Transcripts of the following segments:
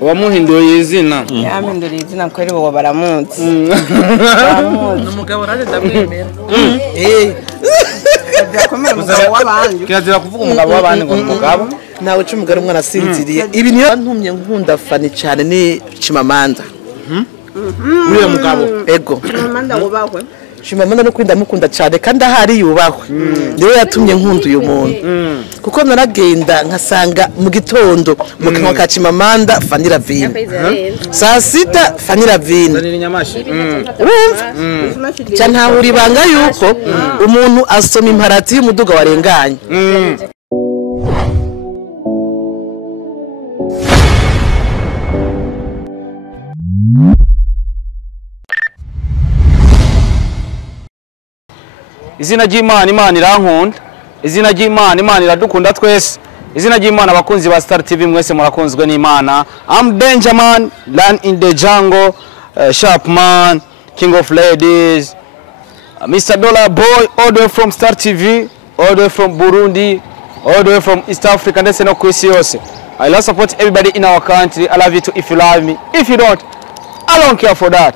wamuhinduye izina yaminduriye izina kweri bo baramunzi umugabo naje ndamwemera kirazira kuvuga umugabo w'abandi ngo umugabo nawe cy'umugabo umwana asinziriye ibi niyo ntumye nkunda fani cyane ni Chimamanda uriya mugabo ego Chimamanda ubahwe Chimamanda no kwinda mukunda cyane kandi ahari yubahwe niwe yatumye nkunda uyu muntu kuko naragenda nkasanga mu gitondo mu kanwa ka Chimamanda Fanny Ravine saa sita Fanny Ravine cyane ntahuri banga yuko umuntu asoma imparati y'umuduga warenganye izina ry'Imana Imana irankunda izina ry'Imana Imana iradukunda twese izina ry'Imana abakunzi ba Star TV mwese murakunzwe n'Imana I'm Dangerman Land in the Jungle Sharpman King of Ladies Mr. Dollar Boy all the way from Star TV all the way from Burundi all the way from East Africa ndetse no kwisi yose I love support everybody in our country I love you too if you love me if you don't I don't care for that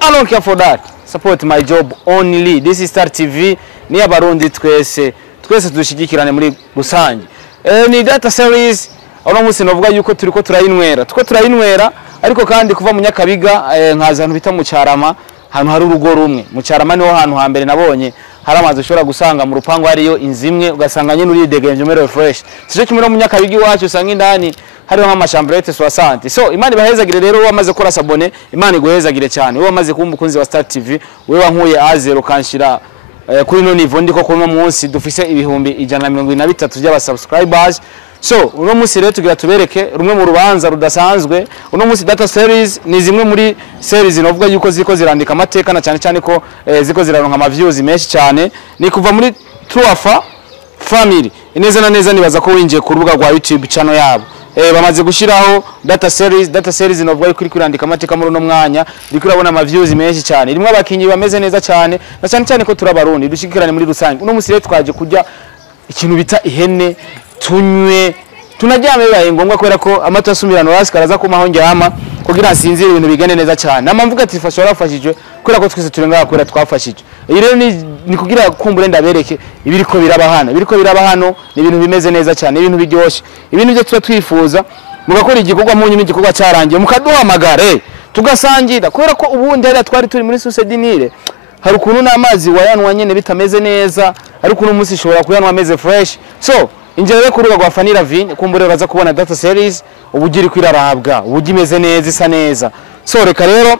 I don't care for that support my job only this is Star TV ni abarundi twese dushigikirane muri rusange ni data series aho munsi novuga yuko turiko turayinwera ariko kandi kuva mu Nyakabiga nkaza hantu bita mu Cyarama hantu hari urugo rumwe mu Cyarama niho hantu hambere nabonye hari amazi ushobora gusanga mu rupango hariyo inzimwe ugasanga nyine uri degenje mere fresh sico kimwe mu Nyakabiga iwacu usanga indani hariho nk'amashambrete 60 so Imana ibahezagire rero wamaze kora sabone Imana iguhezagire cyane wowe wamaze kuba umukunzi wa Star TV wewe wankuye A0 kanshira kuri no niveau ndiko ko no munsi dufise ibihumbi 123 by'aba subscribers so uno munsi rero tugira tubereke rumwe mu rubanza rudasanzwe uno munsi data series ni zimwe muri series novuga yuko ziko zirandika amateka na cyane cyane ko ziko ziraronka ama views menshi cyane ni kuva muri Truafa family ineza na neza nibaza ko winjiye ku rubuga rwa YouTube channel yabo bamaze gushiraho data series novuga yuko iri kurandika amateka muri no mwanya iri kurabona ama views menshi cyane rimwe abakinyi bameze neza cyane na cyane cyane ko turabarundi dushikirane muri rusange uno munsi rero twaje kujya ikintu bita ihene tunywe tunajyame bibaye ngombwa kwera ko amata asumirano hasi karaza ko mahonge hama kugira asinzire ibintu bigende neza cyane namamvuga ati fasha warafashijwe kwera ko twese turenga kwera twafashijwe iyi rero ni kugira kumbure ndabereke ibiriko biraba hano ni ibintu bimeze neza cyane ibintu biryoshe ibintu byo twifuza mugakora igikorwa munyu n'igikorwa cyarangiye mukaduhamagare tugasangira kwera ko ubundi hari twari turi muri Susedinire hari ukuntu n'amazi wayanwa nyene bitameze neza ariko uno munsi shobora kuyanwa ameze fresh so injere ku rubuga rwa Fanny Ravine kumbure uraza kubona data series ubugiri kwirarabwa ubugimeze neza isa neza so reka rero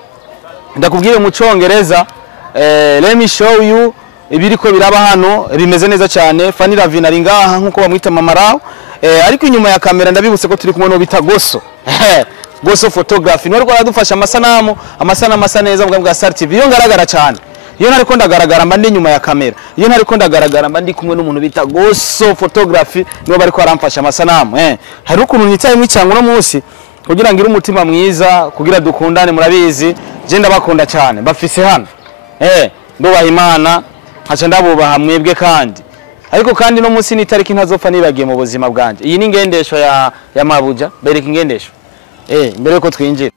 ndakubwire mu Cyongereza let me show you ibiriko biraba hano bimeze neza cyane Fanny Ravine ari ngaha nkuko bamwita mama rawo ariko inyuma ya kamera ndabibutse ko turi kumwe no bita Goso photography no rwara dufasha amasanamu amasa neza bwa Star TV yo ngaragara cyane iyo nariko ndagaragara mba ndi nyuma ya kamera iyo nariko ndagaragara mba ndi kumwe n'umuntu bita Goso photography nibo bari ko aramfasha amasanamu hari ukuntu nitaye mu cyango no munsi kugira ngire umutima mwiza kugira dukundane murabizi je ndabakunda cyane bafise hano ndubaha Imana haca ndabubaha mwebwe kandi ariko kandi no munsi ni tariki ntazopfa nibagiye mu buzima bwanje iyi ni ngendesho ya Mabuja bereka ingendesho mbere ko twinjira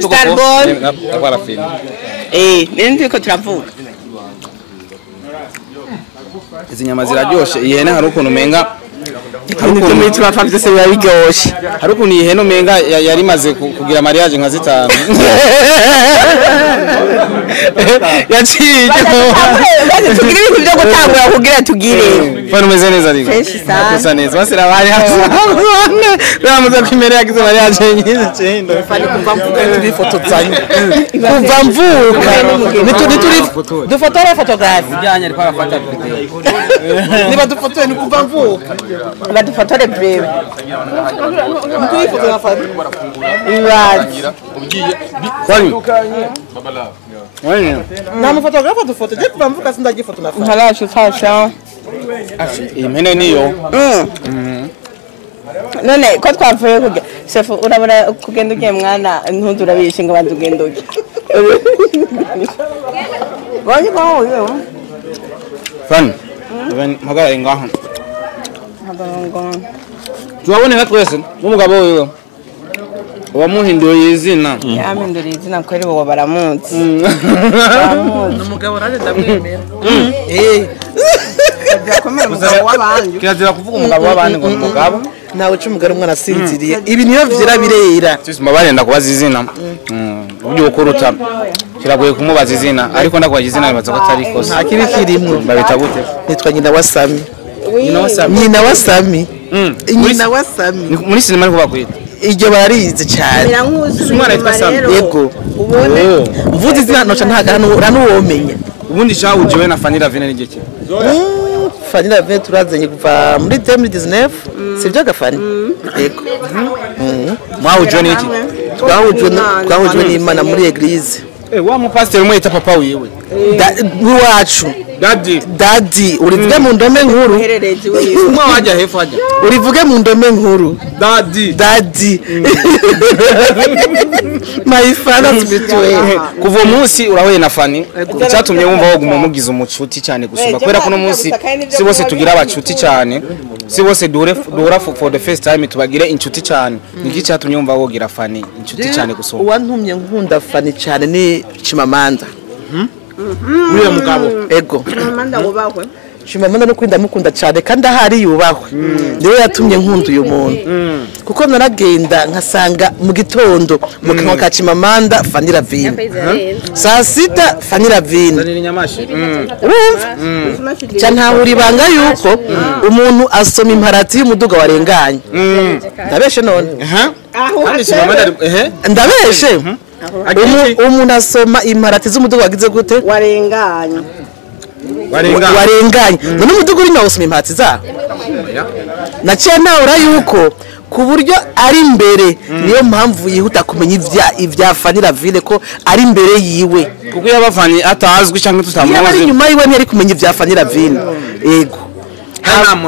Starboy agora filho nindi ko turavuga izi nyama ziraryoshe ihene hari ukuntu menga Harukuntu muri Truafa byose biba biryoshe hari ukuntu ihene menga yari maze kugira mariage nka zitanu yaciye tugira ibintu byo gutangura kugira tugire fano meze neza ariko gusa neza basira bari hasane bamaze kwimera yagize mariage nyine cyendo fani kumva mvuga turi foto zanyu kumva mvuka nituri dufotore photographe bijyanye ariko arafata niba dufotoye ni kumva mvuka badufotore breve turi photographe iwaje kwani na mu photographe dufoto je kumva mvuka sindagiye foto na fani ntarashe fasha iyi mpene niyo none ko twavuye kurya shefu urabura kugenda ugiye mwana ntudurabishe ngo badugenda ugiye bonye ko uyo Fani mpagara ngaho habango turaboneka twese n'umugabo wiwe wamuhinduye izina yaminduriye izina ko ari bo baramutse umugabo ranje ndamwemera byakomera umugabo w'abandi kirazira kuvuga umugabo w'abandi ngo umugabo nawe uca umugabo umwana asinziriye ibi niyo vyera birera sisima barenda kubaza izina uburyo ukuruta kiragoye kumubaza izina ariko ndakwaje izina bibaza ko atari kosa nta kibi kirimwo babita gute nitwa nyina wa Sami nyina wa Sami muri sinema ariko bakwita iryo barize cyane umwana yitwa Sami yego mvuze izina noca ntagana n'uwomenya ubundi cyahujiwe na Fanny Lavine n'igiki Fanny Lavine turazanye kuva muri 2019 sivyo gafani yego mwahujiwe n'iki twahujwe n'Imana muri eglise wa mupasiteri umwe yita papa wiwe wacu dadi urivuge mu ndome nkuru umwe wajya hepfo ajya urivuge mu ndome nkuru dadi my father spiritual kuva umunsi urahuye na Fanny icyatumye wumva woguma mugize umucuti cyane gusumba kubera ko no munsi si bose tugira abacuti cyane si bose duhura for the first time tubagire inshuti cyane niki cyatumye wumva wogira Fanny inshuti cyane gusumba uwantumye nkunda Fanny cyane ni Chimamanda uriya mugabo ego Chimamanda wubahwe Chimamanda no kwinda mukunda cyane kandi ahari yubahwe niwe yatumye nkunda uyu muntu kuko naragenda nkasanga mu gitondo mu kanwa ka Chimamanda Fanny Lavine saa sita Fanny Lavine urumva cyane ntahura ibanga yuko umuntu asoma imparati y'umuduga warenganye ndabeshe none ndabeshe umuntu asoma imparati z'umuduga wagize gute warenganye none umuduga uri nawo usoma imparati za naciye nahura yuko ku buryo ari imbere niyo mpamvu yihuta kumenya ibya Fanny Lavine ko ari imbere yiwe kuko yaba Fanny atazwi cyangwa tutamuzi yaba ari nyuma yiwe ntiyari kumenya ibya Fanny Lavine yego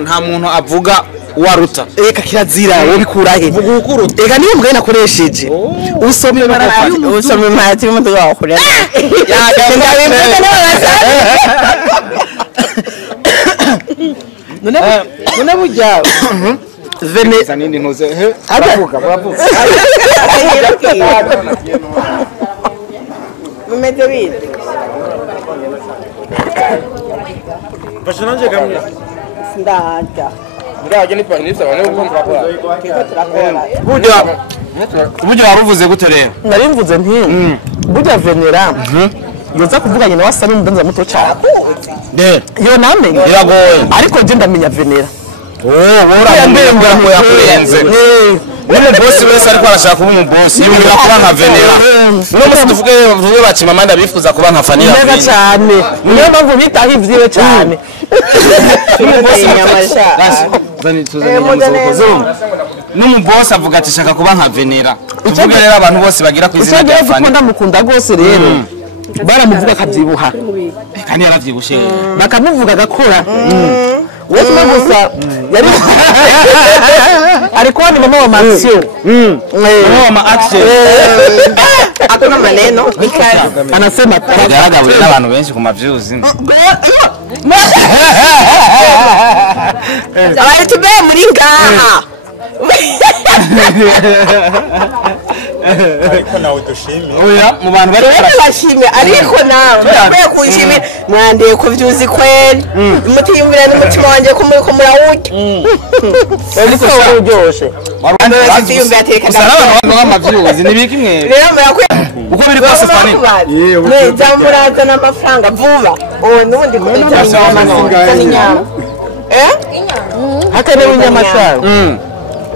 nta muntu avuga waruta eka kirazira wo bikurahe eka niyo mbwe nakoresheje usomye imparati y'umuduga wakurera none burya vene zanindi ntuze aravuga mumeze bite bashonanje kamwe ndaja ndaje ni panisa bane ukumva ko burya waruvuze gute rero nari mvuze nti burya venera yoza kuvuganye na Wasami mudanza muto cyane yo namenye biragoye ariko je ndamenya venera urambwira ngo yakurenze niba boss wese ariko arashaka kuba umuboss yibwira kuba nka venera no musi tuvuge ba Chimamanda bifuza kuba nka Fanny Lavine cyane niyo mpamvu bitaho ivyiwe cyane n'umuboss avuga ati shaka kuba nka venera tuvuge rero abantu bose bagira ku izina rya Fanny ndamukunda rwose rero baramuvuga akabyibuha kandi yaravyibushe bakamuvuga agakora wese gusa yari alikuwa ni mama wa Mansio mama wa action hakuna maneno anasema garagaburira n'abantu benshi ku maviews abantu be muri ngaha ariko nawe dushimye oya mu bantu bari bashimye ariko nawe mbe kunshimira mwandeye ko vyuzi kweli mutiyumvira n'umutima wanje ko murawuta ariko uryoshe batiyumvira ateka gusa n'abantu b'amaviews nibiki mwe rero murakwe uko biri kose Fanny neza murazana amafaranga vuba uwo nundi kugira inyama hakanewe inyama cyane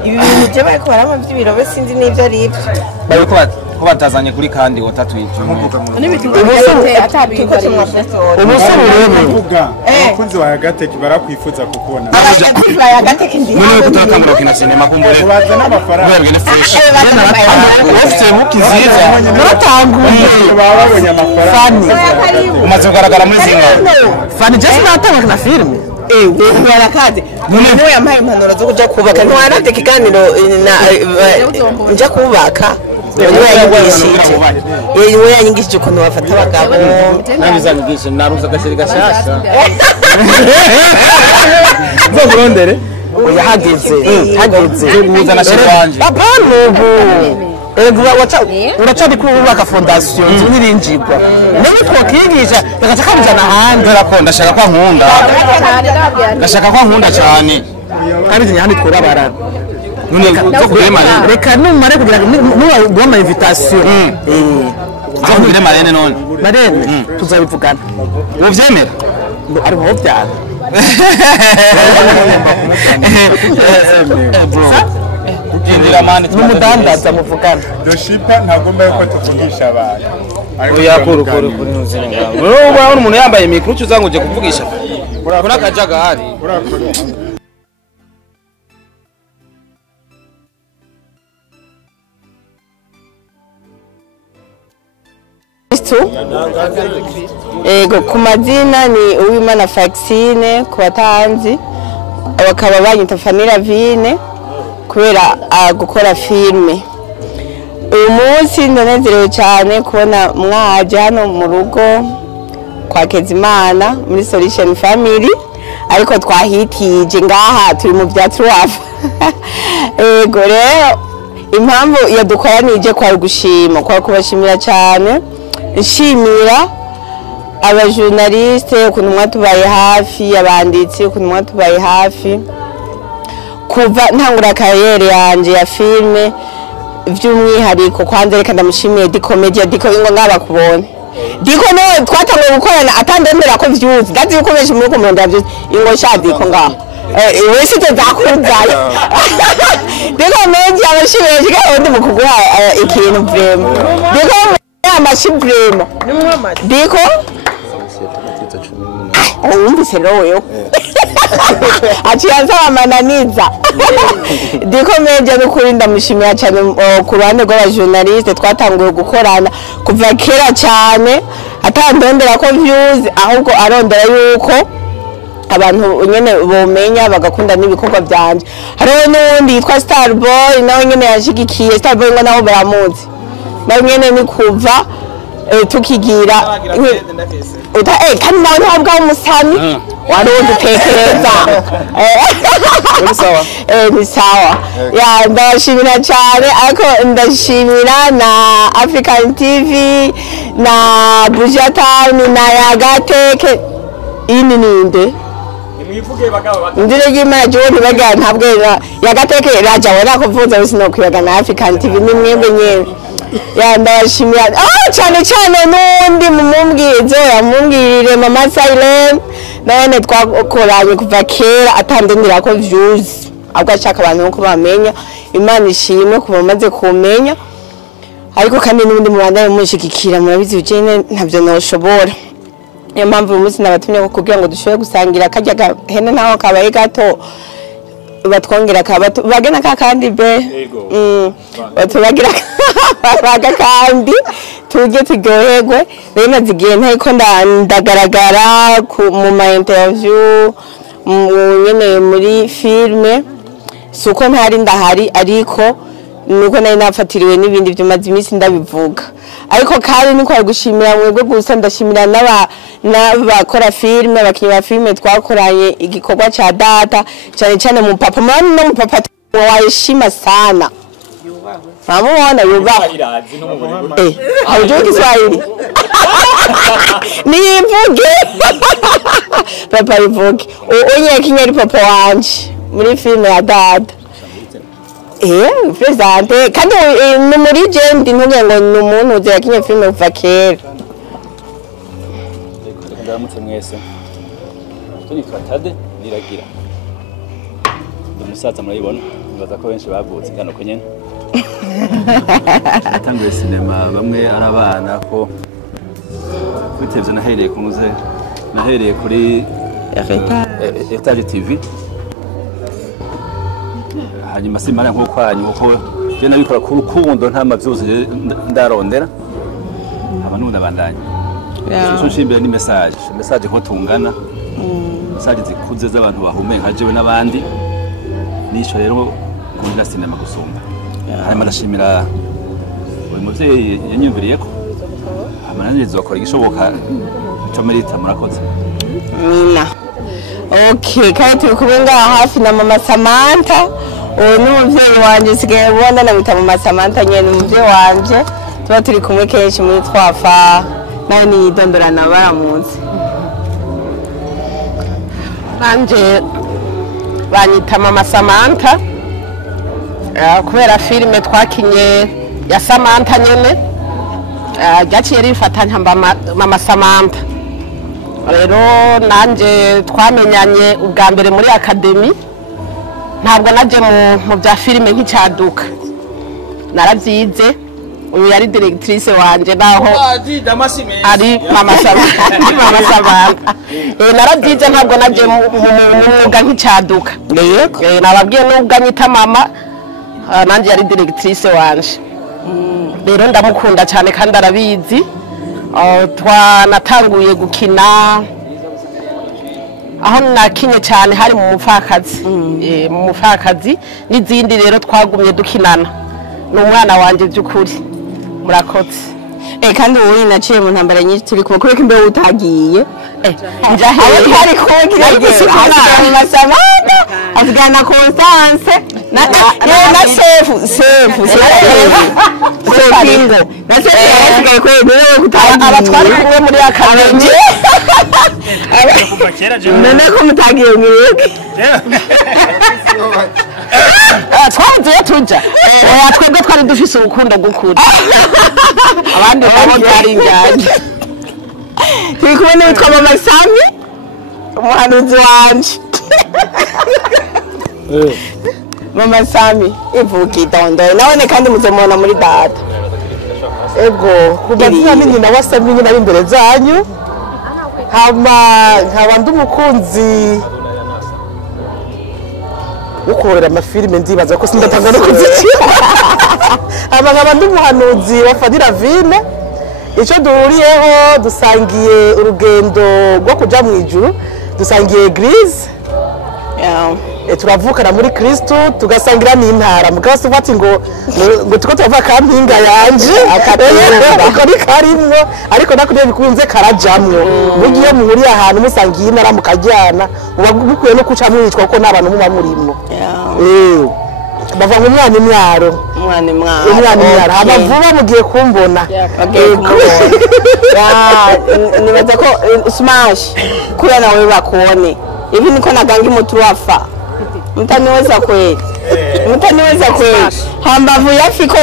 ibi bintu je bariko barama vy'ibiro be sinzi n'ivyo ari ivyo bariko ko batazanye kuri kandi watatwije uvuga abakunzi wa Agateke barakwifuza kukubona mwe ko turatangura kina sinema kumbure baza n'amafaranga mwebwe ni fresh ufite mukiziza natanguye babonye amafaranga umaze kugaragara muri zinga Fanny just natanga na filme warakaze niwe yampaye impanuro zo kuja kubaka ntiwarate ikiganiro nja kubaka niwe yanyigishije ukuntu bafata abagabo nabizanyigisha naruza agaseri gashasha nzomurondere hageze guhuza na sheri wanje apana ubu uracari kubaka fondasiyo nzu n'irinjirwa niba twakigisha bagaca kamujana hanze ko ndashaka ko nkunda cyane kandi nyahandi twurabarana reka numare kugira nuba ama invitation nzakubwire marene none marene tuzabivugana uvyemera ari ho byana n'umudandaza muvugana doshipa ntagomba yuko tuvugisha abantu yakuru kuri ntuzenga uba umuntu yambaye mikro cyuzango je kuvugisha kuna kajagari ego ku mazina ni Uwimana Faxine ku batanzi bakaba banyita Fanira Vine kubera gukora filme. Uyu munsi ndanezerewe cyane kubona mwaje hano mu rugo kwa Kezimana muri Solution Family ariko twahitije ngaha turi mu bya Truafa. Ego rero impamvu yadukoranije kwa gushima kwa kubashimira cyane nshimira abajournaliste ukuntu mwatubaye hafi abanditsi ukuntu mwatubaye hafi kuva ntangura kariyeri yanje ya filme by'umwihariko kwanza reka ndamushimiye Diko Media Diko ingo ngabakubone Diko no twatangiye gukorana atandembera ko vyuzi ndazi uko benshi muri komanda vyuzi ingo sha Diko ngaho wese tuzakuzaye Diko Media abashimiye kigaho ndi mukugura ikintu vrema Diko amashi vrema Diko umvise royo aciyanza amananiza Diko Media n'ukuri ndamushimira cyane ku ruhande rw'abajournaliste twatanguye gukorana kuva kera cyane atandondera ko views ahubwo arondera yuko abantu nyene bomenya bagakunda n'ibikorwa byanje hariho n'undi yitwa Starboy nawe nyene yashigikiye Starboy ngo naho baramuzi nawe nyene ni kuva tukigira kandi nawe ntabwo umusani wari udutekereza ni sawa ndashimira cyane ariko ndashimira na African TV na Buja Town na Yagateke ini ninde ndire gima jodi baga ntabwo Yagateke raja wera kuvuza usino kwiga na African TV ni mwembe nyewe ndashimira cyane cyane n'undi mumumbwizo yamumbwirire Mama Silent none twakoranye kuva kera atandendera ko views abwo ashaka abantu ko bamenya Imana ishimwe kuba maze kumenya ariko kandi n'undi mubandanye mushikikira murabizi ujene ntavyo noshobora niyo mpamvu uyu munsi nabatumye kugira ngo dushobore gusangira kajya hene naho kabaye gato batwongera kabato bagena kandi be batubagira baga kandi tujye tugohegwe rero nazigiye ntako ndagaragara mu ma interview nyene muri filme suko ntari ndahari ariko nuko nari nafatiriwe n'ibindi byumaze iminsi ndabivuga ariko kandi niko gushimira mwebwe gusa ndashimira n'abakora filme abakinnyi filme twakoranye igikorwa cha data cyane cyane mu papa mwana no mu papa wayishima sana Mamona yubaho haujui Kiswahili nivuge papa ivuge onye kinyeri papa wanje muri filme ya data presente kandi ni muri jendi ntuge ngo ni umuntu uzi yakinye filme kuva kera ndamutse mwese tunitwa Tade Niragira umusaza murayibona nibaza ko benshi bavutse kano ko nyene natanguye sinema bamwe ari abana ko bitevye nahereye kuri Etage TV hanyuma simara nko kwanyu uko je nabikora ku rukundo nta mavyuzi ndarondera abantu ndabandanya cyo nshimira ni message ko tungana mesaje zikuze z'abantu bahumeka nka jewe n'abandi nico rero nkunda sinema gusumba hanyuma ndashimira uyu muvyeyi yanyumviriyeko amananizo nzokora igishoboka ico merita murakoze Mina. Okay, kandi turi kumwe ngaha hafi na mama Samantha. Uyu ni umuvyeyi wanje sigaye ubona namwita mama Samantha nyene umuvyeyi wanje. Tuba turi kumwe kenshi muri twafa. Nawe niyidondorana baramuzi. Nanje banyita mama Samantha. Kubera filime twakinye ya Samantha nyene. Ryaciye rifatanya mama Samantha. Rero nanje twamenyanye ubwa mbere muri academy ntabwo naje mu bya filime nk'icyaduka naravyize uyu yari directrice wanje naho ari mama Samantha naravyize ntabwo naje mu mwuga nk'icyaduka nababwiye n'ubwo anyita mama nanje yari directrice wanje rero ndamukunda cyane kandi arabizi twanatanguye gukina aho nakinye cyane hari mu mupfakazi n'izindi rero twagumye dukinana n'umwana wanje by'ukuri murakoze kandi ubu naciye mu ntambara nyinshi turi kumwe kubera imbeho utagiye njahe hari kugira na Samantha asigana na Constance na Sefu Pingo na Sefu yasigaye kwe niwe kutagiye abatwari kumwe muri academy none ko mutagiye mwebwe twavuye tuja twebwe twari dufise urukundo gukuri abandi babo byari injyanye turi kumwe n'uwitwa mama Sami umuhanuzi wanje mama Sami ivuka idondoye nabone kandi muzomubona muri data ego kubazina ni nyina wa Sami nyina ari imbere zanyu nkaba ndi umukunzi ukorera amafilime ndibaza ko sindatanga no kuzikira nkaba ndi umuhanuzi wa Fadila Vine icyo duhuriyeho dusangiye urugendo rwo kuja mu ijuru dusangiye eglise turavukana muri Kristo tugasangira n'intara mugabo ati ngo tuko tuva kampinga yanje akari karimwo ariko nakuriye bikunze karajamwo mugiye muhuriye ahantu musangiye intara mukajyana mubagukuye no kuca mwicwa kuko n'abantu muba murimwo bava mu umwana imwaro abavuba mugiye kumbona nibaza ko smash kuya nawe bakubone hivi niko nagangi mutruafa mtaniweza kweli hambavu ya fiko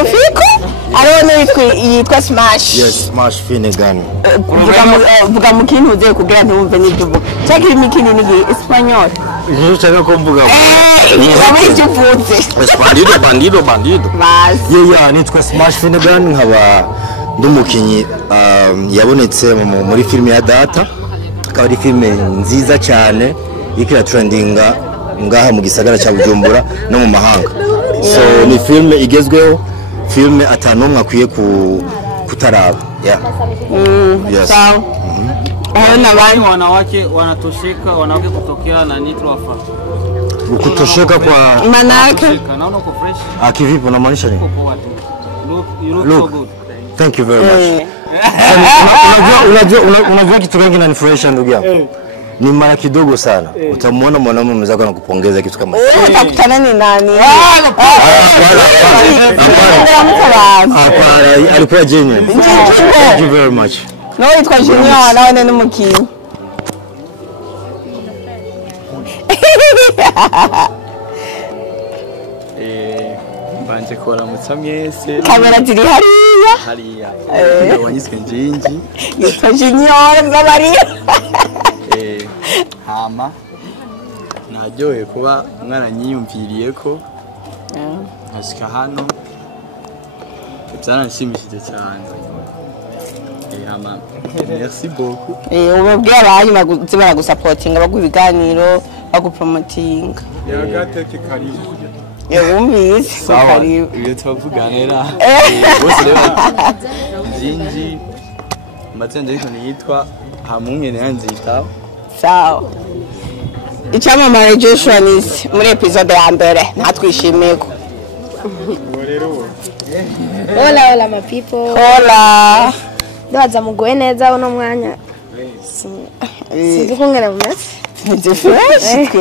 arone yitwa smash yes smash Finnegan vuga mukini uze kugira ntumve n'ibyo cyakiri mikini ni Espanyol niyo cyangwa ko mvuga bandido yeah nitwa smash Finnegan nkaba ndumukinyi yabonetse muri filime ya Data akaba ari filime nziza cyane ikira trendinga ngaha mu gisagara cya Bujumbura no mu mahanga so ni filime igezweho filime atanomwe akwiye kutaraba yes na wanawake wanatosheka kutokea na nitroafa kutosheka kwa maana yake naona uko fresh kivipi unamaanisha nini you look so good thank you very much unajua kitu gani kinanifurahisha ndugu yangu ni mara kidogo sana utamwona mwanamume mwenzako anakupongeza kitu kama hicho utakutana ni nani alikuwa genuine thank you very much no itwa Junior naone n'umukinyi mbanje kuramutsa mwese kamera ziri hariya wanyiswe njinji yitwa Junior Maria hama naryoye kuba mwaranyiyumviriye ko nkashika hano byaranshimishije cyane hama merci beaucoup ubabwira abanyu baguzi baragusapotinga baguha ibiganiro bagupromotinga yagateke karibu wumvise karibu iyo twavuganira bose rero njinji amazina ndiko nitwa hamwe nanzita sawa icyamamare Joshua Nisi muri episode ya mbere natwishimiye ko. Hola hola my people. Hola. Ndabaza mugoye neza uno mwanya. Sinzi kungera mu mess. Ndi fresh.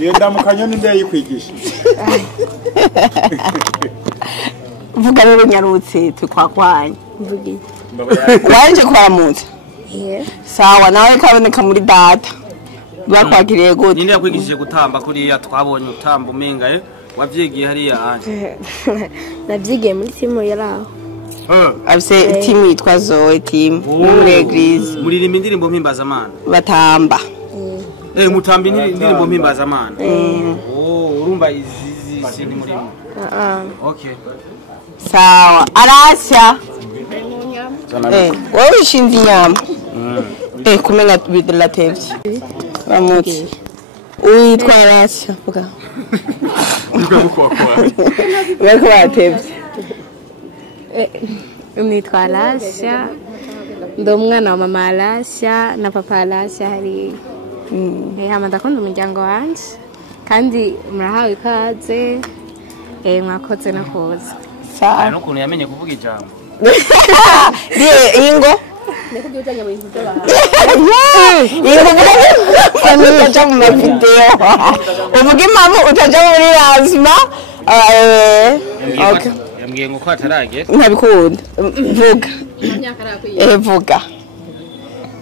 Iyo ndamukanya ninde yikwigisha. Vuga rero nyarutse tukwakwanya. Mvugi. Wanje kwaramutse. Sawa nawe kaboneka muri data. Bakwagiriye gute? Ninde yakwigishije gutamba kuriya twabonye utamba umenga wavyigiye hariya hanje. Navyigiye muri timu yaraho. Afise timu yitwa Zoe team muri Eglise. Muririmba indirimbo mpimbazamana. Batamba. Mutambi indirimbo mpimbazamana. Urumva izi sindi murimo. Okay. Sawa. Arasha. Wewe ushinzi nyama. Kumenya bidela tevye. Bamuti. Uitwa Arasha vuga. Weko batevye. Nitwa Arasha. Ndo mwana wa mama Arasha na papa Arasha hari. Hama ndakunda umuryango wanje kandi murahawe ikaze mwakoze no kuza. Sawa. N'ukuntu yamenye kuvuga ijambo. Die ingo. Nikugiye utanya mu video baha. Ingo utaja mu video. Uvuga impamvu utaja muri lazima. Okay. Yambwiye ngo ko atarage. Ntabikunda. Vuga. Vuga.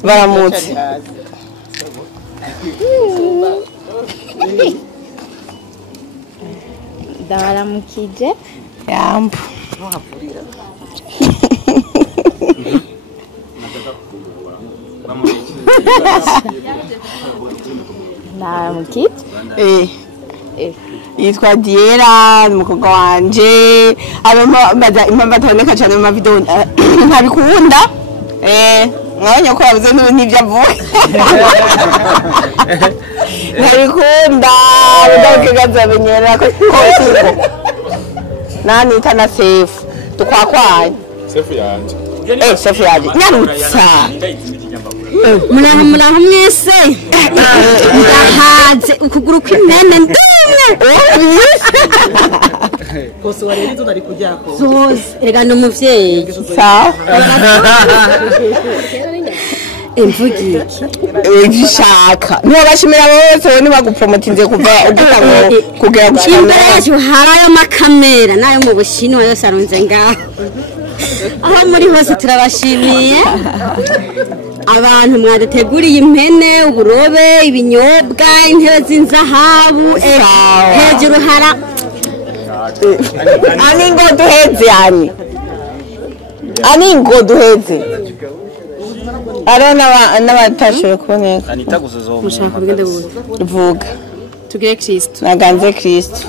Baramutse. Ndabaramukije. Yambo. Ndabaramukije. Yitwa Diera umukobwa wanje abambaza impamvu ataboneka cyane mu mavideo ntabikunda mwanya ko yavuze n'ibyo avuga ntabikunda udakigaza benyera ko nani tana safe tukwakwanya Sefu yanje. Sefu yanje nyarutsa muraho mwese ndahaze ukuguru kw'imene ndimwe Kose wareri zo nari kujyako zose rega no muvyeyi sawa imvugi igishaka niba bashimira bose we nibagupromotinze kuva ugira ngo kugera gushika imbere yacu harayo makamera nayo mu Bushinwa yose arunze ngaho aho muri hose turabashimiye abantu mwaduteguriye impene uburobe ibinyobwa intebe z'inzahabu hejuru hara ani ngo duheze yani ani ngo duheze arona n'abatashoboye kuboneka Anita gusozo. mushaka bigende buze vuga tugire Kristo naganze Kristo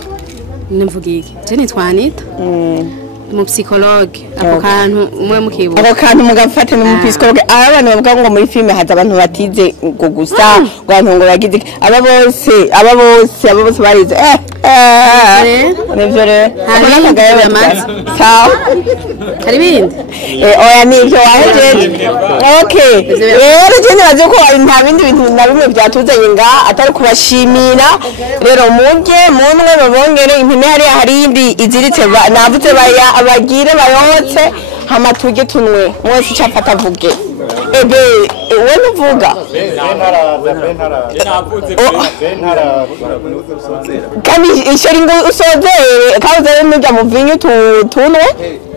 nimvugike je nitwanita mu psychologue ako kantu umwe mukibuka ako kantu mugafate no psychologue abantu bavuga ngo muri filme haza abantu batize ngo gusa abantu ngo bagize aba bose barize nivyo rero sawa hari bindi oya nivyo wahejeje okay rero cyane baze ko nta bindi bintu na bimwe byatuzanye nga atari kubashimira rero mujye munwe babongere impine hari indi iziritse navuze abagire bayotse hama tujye tunwe mwese cyafata vuge ebe we nuvuga kandi isheri ngo usozere kaze n'ujya mu vinyo tunwe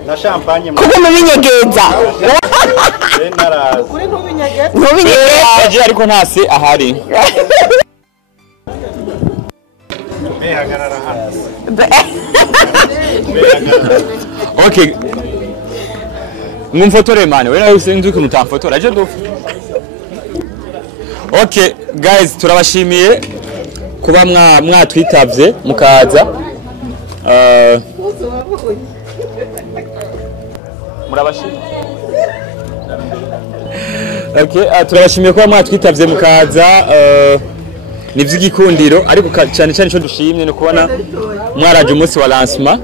Na champagne kuko mubinyegeza ntubinyegeza ariko ntase ahari Okay. Mumfotore mane, wewe usenze uko mutamfotora aje ndo. Okay, guys, turabashimiye kuba mwatwitavye mukaza. Murabashimiye. Okay, turabashimiye kuba mwatwitavye mukaza nivy'igikundiro ariko cyane cyane cyo dushimye no kubona mwaraje umunsi wa lancement.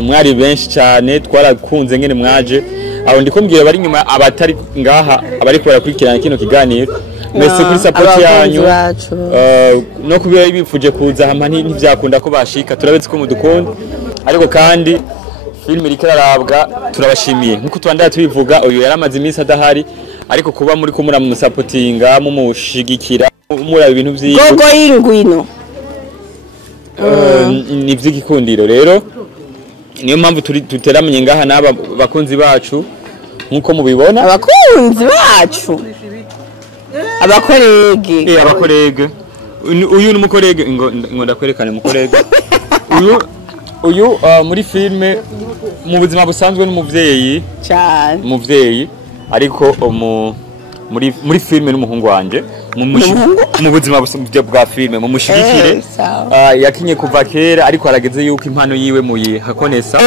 Mwari benshi cyane twarakunze ngene mwaje aho ndiko mbwira bari nyuma abatari ngaha abari kubara kurikirana kino kiganiro Merci kuri support yanyu. No kubera bifuje kuza hamwe ntivyakunda ko bashika turabetse ko mudukunda. Ariko kandi film iriko irarabwa turabashimiye. Nkuko twandaya tubivuga uyu yaramaze iminsi adahari ariko kuba muri ko muri supportinga mumushigikira muraba ibintu vyiwe. Gogo y'ingwino. Ni vy'igikundiro rero niyo mpamvu tuteramenye ngaha n'aba bakunzi bacu nkuko mubibona abakunzi bacu abakorege abakorege uyu ni umukorege ngo ndakwerekane umukorege uyu muri filme mu buzima busanzwe n'umuvyeyi cyane umuvyeyi ariko muri filme n'umuhungu wanje mu buzima bwa filme mu mushigikire yakinye kuva kera ariko arageze yuko impano yiwe muyihakonesa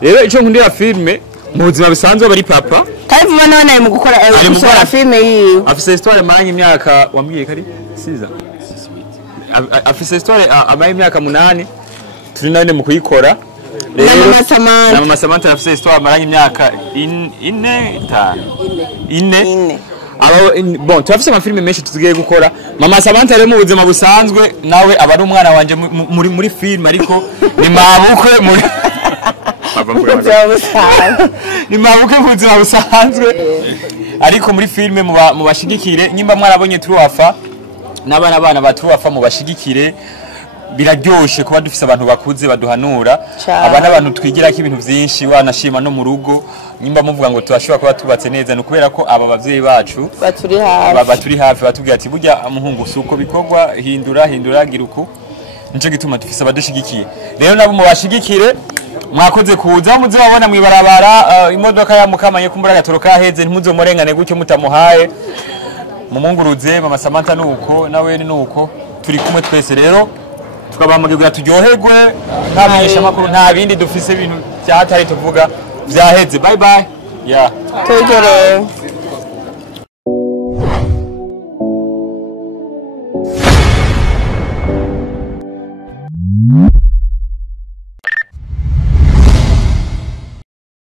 rero ico nkundira filme mu buzima bisanzwe bari papa kandi vuba none mu gukora filme yiwe afise histoire maranye imyaka wambwiye kari siza afise histoire amaye imyaka 8 turi nane mu kuyikora na mama Samantha afise histoire maranye imyaka 4 bon turafise amafilme menshi tuzigiye gukora mama Samantha rero mu buzima busanzwe nawe aba ari umwana wanje muri film ariko ni mabukwe muri ni mabukwe mu buzima busanzwe ariko muri filme mu bashigikire nyimba mwarabonye turuwafa n'abana baturuwafa mu bashigikire biraryoshe kuba dufise abantu bakuze baduhanura abana abantu twigirako ibintu vyinshi wanashima no mu rugo nyimba muvuga ngo turashobora kuba tubatse neza no kubera ko aba bavyeyi bacu baturi hafi batubwira ati burya muhungu suko bikorwa hindura giruku nico gituma dufise abadushigikiye rero nabo mu bashigikire mwakoze kuza muze babona mwibarabara imodoka ya mukamanye kumbura gatoro kaheze ntimuzomurengane gutyo mutamuhaye mumunguruze mama Samantha nuko nawe ni nuko turi kumwe twese rero tukabamugirira turyoherwe ntabisha makuru nta bindi dufise ibintu cyatari tuvuga vyaheze bye bye ya tegere